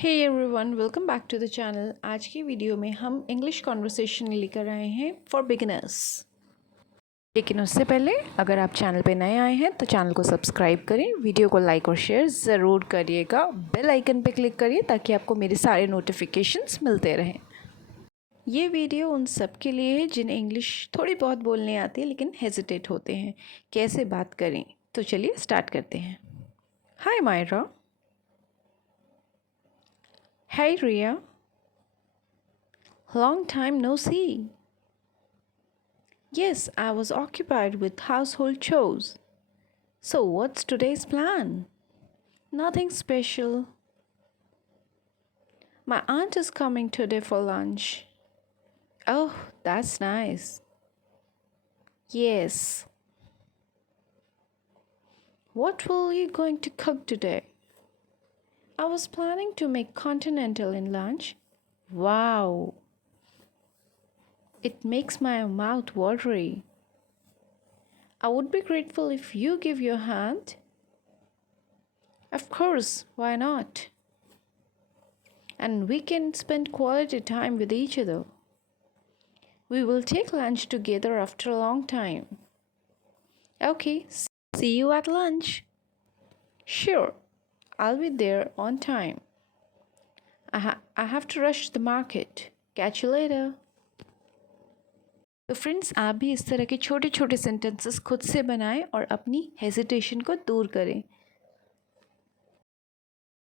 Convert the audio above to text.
Hey everyone, welcome back to the channel. आज की video में हम इंग्लिश कॉन्वर्सेशन लेकर आए हैं फॉर बिगिनर्स। लेकिन उससे पहले अगर आप चैनल पे नए आए हैं तो चैनल को सब्सक्राइब करें, वीडियो को लाइक और शेयर ज़रूर करिएगा, बेल आइकन पे क्लिक करिए ताकि आपको मेरे सारे नोटिफिकेशंस मिलते रहें। ये वीडियो उन सब के लिए है जिन्हें इंग्लिश थोड़ी बहुत बोलने आती है लेकिन हेजिटेट होते हैं कैसे बात करें। तो चलिए स्टार्ट करते हैं। हाय Myra. Hey Ria, long time no see. Yes, I was occupied with household chores. So, what's today's plan? Nothing special. My aunt is coming today for lunch. Oh, that's nice. Yes. What will you going to cook today? I was planning to make continental in lunch. Wow. It makes my mouth watery. I would be grateful if you give your hand. Of course, why not? And we can spend quality time with each other. We will take lunch together after a long time. Okay, see you at lunch. Sure, I'll be there on time. I have to rush to the market. Catch you later. तो friends, आप भी इस तरह के छोटे छोटे sentences खुद से बनाएं और अपनी हेजिटेशन को दूर करें।